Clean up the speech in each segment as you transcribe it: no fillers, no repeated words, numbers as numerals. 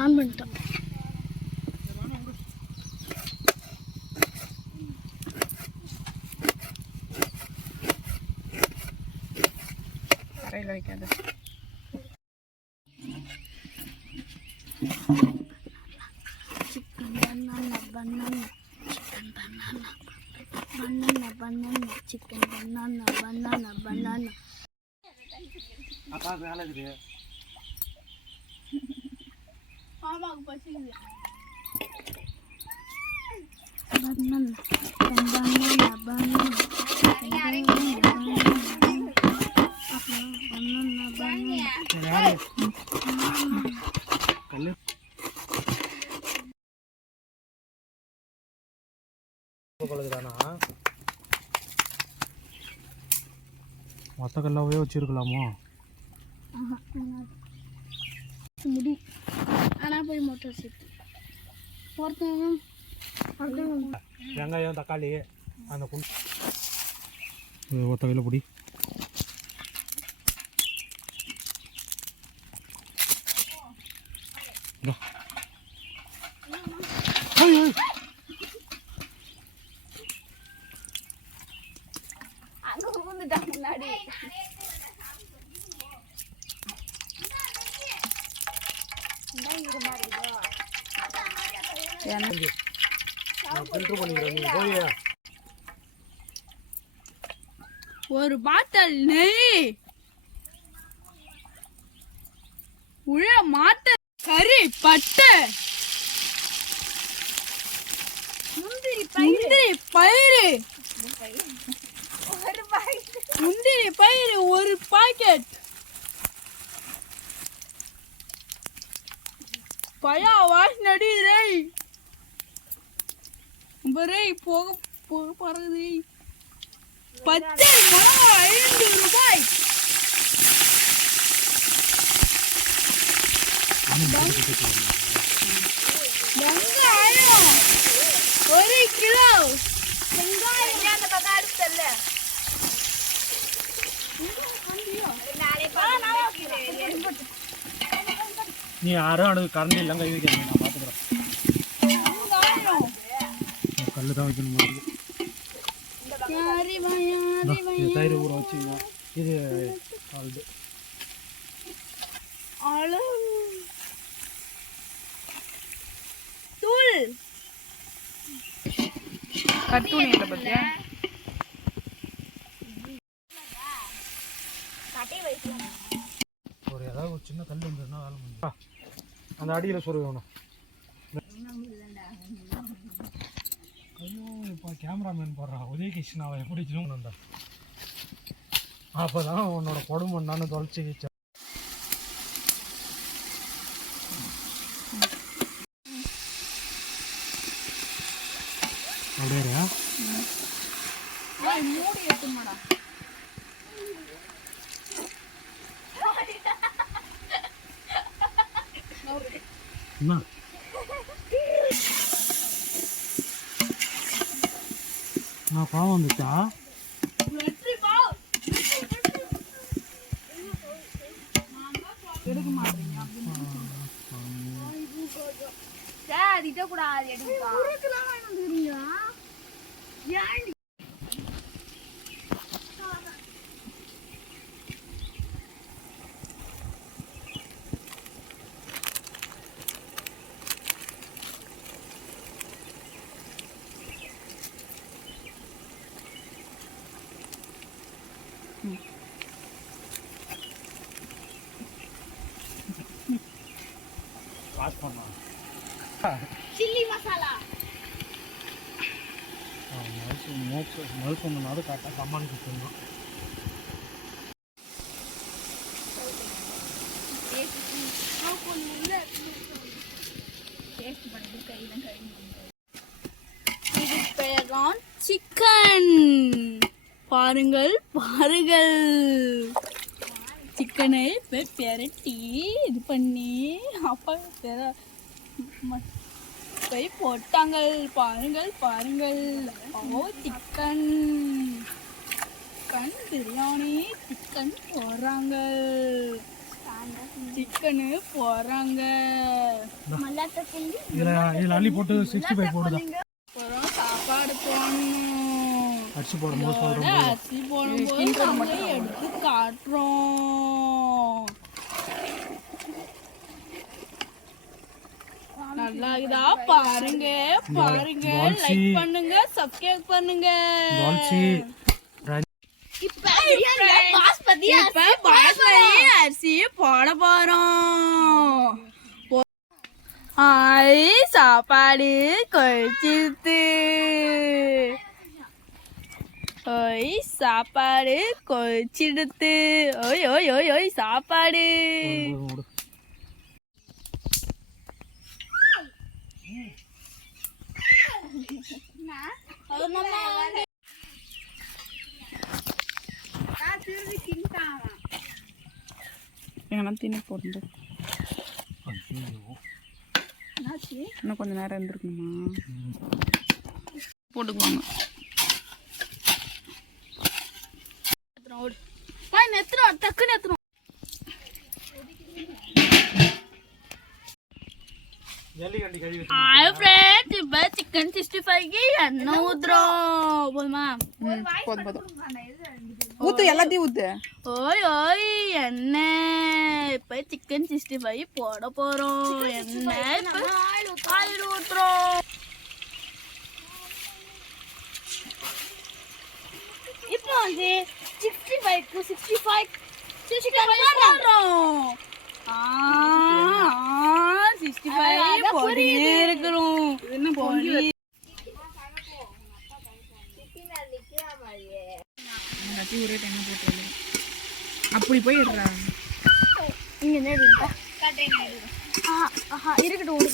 On பண்ணிட்டோம். கையில் வைக்காது. Chicken banana banana chicken banana banana banana chicken banana banana banana. அப்பா வேலை இருக்குது. மாமாவுக்கு பசிக்குது. பனானா பனானா பனானா மொத்த கல்லாவே வச்சிருக்கலாமோ? முடி ஆனால் போய் மோட்டர் சேர்த்து ஒருத்தன் வெங்காயம் தக்காளி அந்த ஒத்த கையில் பிடி. முன்னாடி ஒரு பாட்டில் நெய் உள்ள மாட்ட கறி பட்டு முந்திரி பயிறு முந்திரி பயிறு ஒரு பாக்கெட் பயா வாசனடி ரேய் பரே போக போக பறகுது. பச்சை மிளகா 5 ரூபாய். வெங்காயம் 1 கிலோ. வெங்காயம் அந்த பக்கம் அடுத்தல்ல நீ யாரும் அடுத்து கரண்ட் இல்லை கை வைக்க நான் பார்த்துக்கிறேன். கல் தான் வைக்கணும். தயிர் ஊற வச்சுங்க. இது தூள் கத்தூணி பத்தியா ஒரு ஏதாவது ஒரு சின்ன கல் இருந்ததுன்னா வேலை முடிஞ்சா அந்த அடியில் சொருக வேணும். ஐயோ இப்போ கேமராமேன் போடுறான் உதயகிருஷ்ணாவை எப்படி வந்தா அப்போ தான் உன்னோட கொடுமை நான் தொலைச்சி வச்சேன். அப்படியா மூடி எடுத்துமாடா. என்ன நான் பாவம் வந்துச்சா? எடுக்க மாட்டீங்க கூடாது எடுக்க சில்லி மசாலா மறுசொன்னாது கரெக்டாக கம்மான்னு சொல்லணும். இது பெயர்தான் சிக்கன். பாருங்கள் பாருங்கள் சிக்கனை பெரட்டி இது பண்ணி அப்பா போட்டாங்க. பாருங்கள் பாருங்கள். ஓ சிக்கன் சிக்கன் பிரியாணி சிக்கன் போடுறாங்க. சிக்கனு போறாங்க. மல்லாட்ட கிண்டி இதில் அள்ளி போட்டு 65 போடுதான் அப்புறம் சாப்பாடு போடணும். அடிச்சு போடும்போது சொல்கிறோம். அரிசி போடும்போது நாங்க எடுத்து காட்டுறோம். நல்லா இதா பாருங்க பாருங்க. லைக் பண்ணுங்க, சப்ஸ்கிரைப் பண்ணுங்க. இப்ப பாஸ்மதி அரிசி போட போறோம். சாப்பாடு கொதிச்சிருத்து. சாப்பாடு கொதிச்சிடுத்து. ஓய் ஓய் ஓய் ஓய் சாப்பாடு. எங்கன்னா தின்னு போட்டு இன்னும் கொஞ்ச நேரம் இருந்திருக்குமா போட்டுக்குவாங்க. டக்குன்னு எத்தணும். இப்போ சிக்கன் 65 எண்ணெய் ஊத்துறோம். போதுமா? போதும் போதும். ஊத்து எல்லாத்தையும் ஊத்து. ஓய் ஓய் எண்ணெய். இப்போ சிக்கன் 65 போட போறோம். எண்ணெய் ஆயில் ஊத்துறோம். இப்போ வந்து 65 சிக்கன் போடுறோம். 65 போட்டுட்டே இருக்கிறோம். என்ன பொங்கி ஒரே டைம் போட்டு அப்படி போய் இடுறா. இங்க இருக்கட்டும்.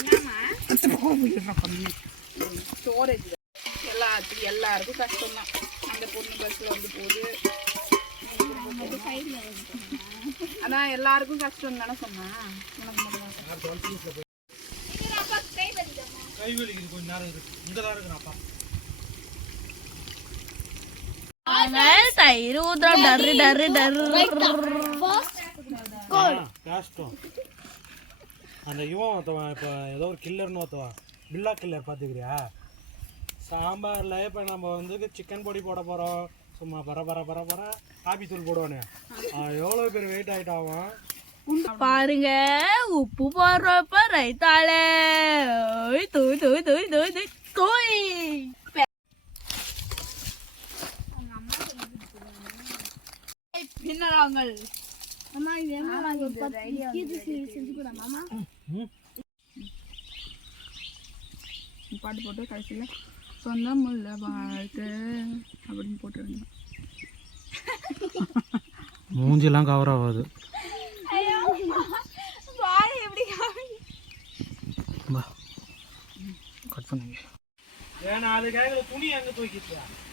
ஸ்டோரேஜ் எல்லாருக்கும் கஷ்டம் தான். அந்த பொண்ணு பஸ்ல வந்து போகுது. அதான் எல்லாருக்கும் கஷ்டம் தானே சொன்னேன். உனக்கு மட்டும் கொஞ்ச நேரம் இருக்கு. இங்கே தான் இருக்கிறாப்பா. தயிர் ஊத்துறோம். டர்ரு டர்ரு டர்ரு. கஷ்டம். அந்த இவன் ஒருத்தவன் இப்போ ஏதோ ஒரு கில்லர்னு ஒருத்தவன் பில்லா கில்லர் பார்த்துக்கிறியா? சாம்பாரில் இப்போ நம்ம வந்து சிக்கன் பொடி போட போகிறோம். சும்மா பர பர பர பர காபி தூள் போடுவானே, எவ்வளோ பேர் வெயிட் ஆகிட்டாவும் பாருங்க. உப்பு போடுறப்ப ரைத்தால தூய் தூய் தூய் தூய் தூய் தூய். பின்னராங்கள் அம்மா இது என்ன செஞ்சு கூட மாமா பாட்டு போட்டு கடைசியில் சொந்தம் உள்ள வாழ்க்கை அப்படின்னு போட்டுருங்க. மூஞ்சிலாம் கவர் ஆகாது. கட் பண்ணுங்க. ஏன்னா அதுக்காக துணி அங்கே தூக்கிட்டியா?